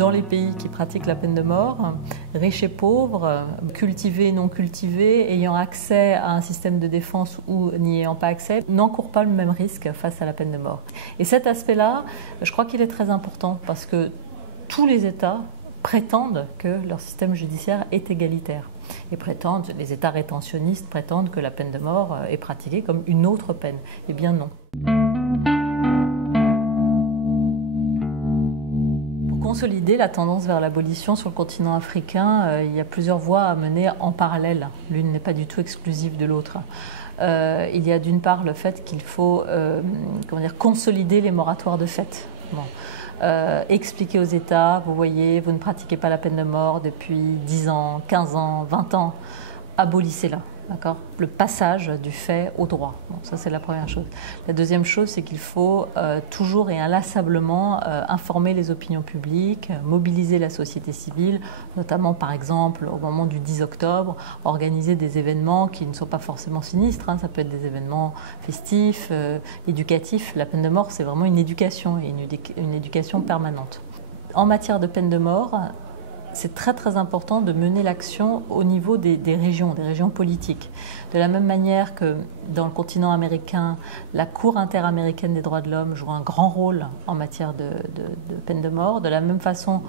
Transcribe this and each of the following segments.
dans les pays qui pratiquent la peine de mort, riches et pauvres, cultivés et non cultivés, ayant accès à un système de défense ou n'y ayant pas accès, n'encourent pas le même risque face à la peine de mort. Et cet aspect-là, je crois qu'il est très important parce que tous les États prétendent que leur système judiciaire est égalitaire. Et les États rétentionnistes prétendent que la peine de mort est pratiquée comme une autre peine. Eh bien non. Pour consolider la tendance vers l'abolition sur le continent africain, il y a plusieurs voies à mener en parallèle. L'une n'est pas du tout exclusive de l'autre. Il y a d'une part le fait qu'il faut consolider les moratoires de fait. Bon. Expliquer aux États, vous voyez, vous ne pratiquez pas la peine de mort depuis 10 ans, 15 ans, 20 ans, abolissez-la. D'accord ? Le passage du fait au droit. Bon, ça, c'est la première chose. La deuxième chose, c'est qu'il faut toujours et inlassablement informer les opinions publiques, mobiliser la société civile, notamment, par exemple, au moment du 10 octobre, organiser des événements qui ne sont pas forcément sinistres. Hein, ça peut être des événements festifs, éducatifs. La peine de mort, c'est vraiment une éducation, et une éducation permanente. En matière de peine de mort, c'est très très important de mener l'action au niveau des régions politiques. De la même manière que dans le continent américain, la Cour interaméricaine des droits de l'homme joue un grand rôle en matière de peine de mort. De la même façon,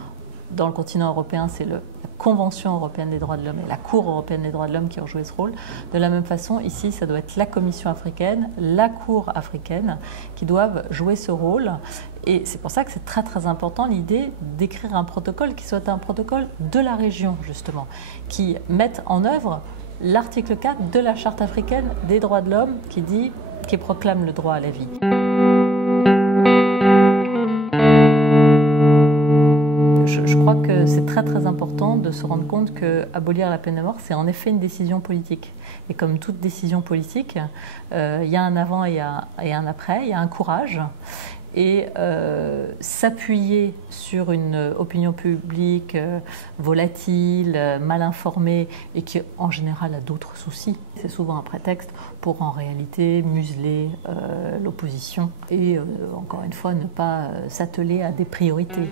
dans le continent européen, c'est la Convention européenne des droits de l'homme et la Cour européenne des droits de l'homme qui ont joué ce rôle. De la même façon, ici, ça doit être la Commission africaine, la Cour africaine qui doivent jouer ce rôle. Et c'est pour ça que c'est très très important l'idée d'écrire un protocole qui soit un protocole de la région, justement, qui mette en œuvre l'article 4 de la Charte africaine des droits de l'homme qui proclame le droit à la vie. Je crois que c'est très très important de se rendre compte qu'abolir la peine de mort, c'est en effet une décision politique. Et comme toute décision politique, il y a un avant et un après, il y a un courage. Et s'appuyer sur une opinion publique volatile, mal informée et qui en général a d'autres soucis, c'est souvent un prétexte pour en réalité museler l'opposition et encore une fois ne pas s'atteler à des priorités.